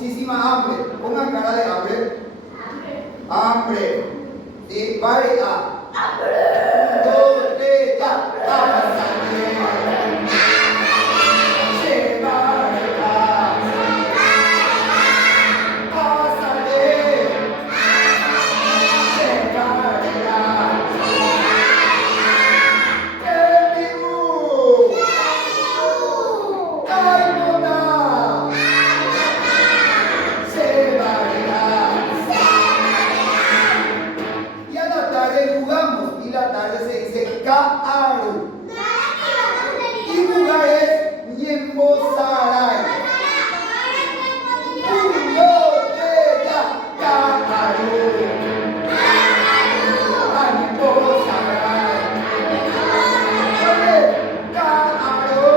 muchísima hambre. Pongan cara de hambre. Hambre. Y pare a. Un, dos, tres, ya. Pásale. Y jugar es Ñembosaray. Un, dos, tres, ya. Cáaro. A Ñembosaray. Cáaro.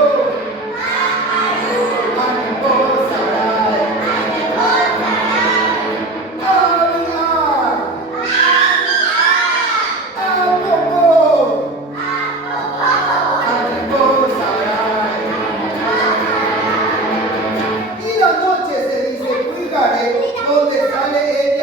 A Ñembosaray. Hablar. A Popó. Y la noche se dice Cuigaré, donde sale ella